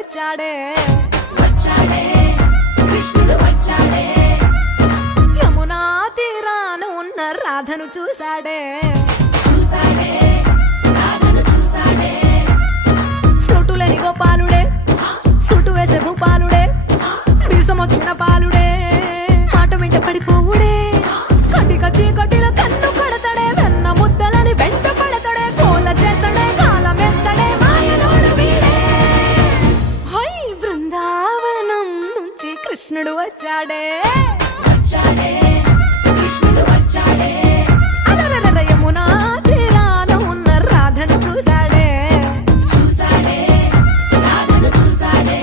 వచ్చాడే. వచ్చాడే. కృష్ణుడు వచ్చాడే. యమునా తీరాన ఉన్న రాధను చూశాడే. చూసాడే రాధను చూసాడే ఫ్రూటులని గోపాలుడే. సుటు వేసే భూపాలుడే. మీసం వచ్చిన పాలుడే. వచ్చాడే. వచ్చాడే కృష్ణుడు వచ్చాడే. యమునా తీరాన ఉన్న రాధను చూశాడే. చూసాడే రాధను చూసాడే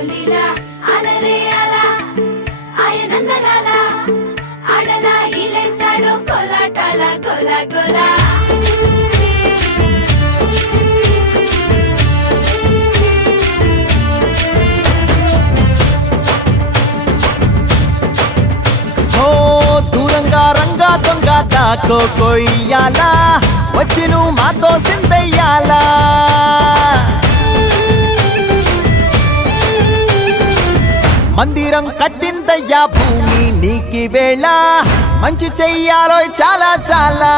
లీలా అలరే అలా ఆయనందలాల అడలా ఇలేసాడు దూరంగా రంగా దొంగ దాకో కొయ్యాలా మందిరం కట్టిందయ్యా భూమి నీకి వేళ. మంచి చెయ్యాలో చాలా చాలా.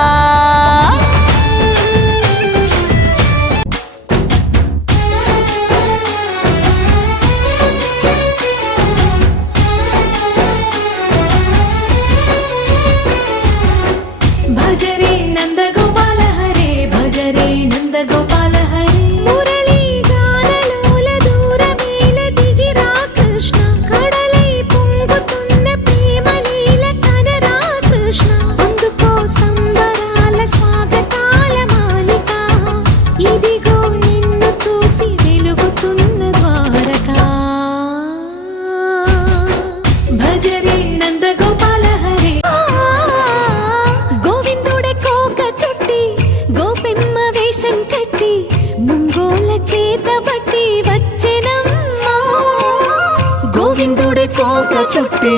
చుట్టి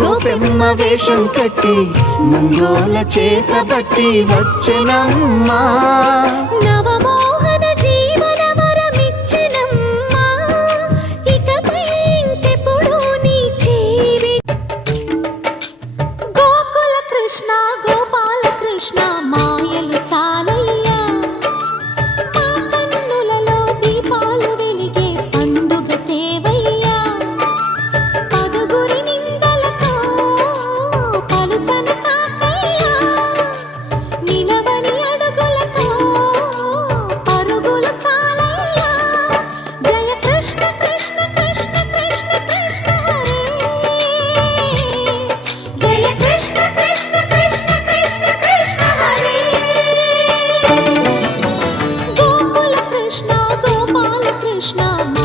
గోపెమ్మ వేషం కట్టి ముంగోల చేత బట్టి వచ్చెనమ్మా. నా कृष्णा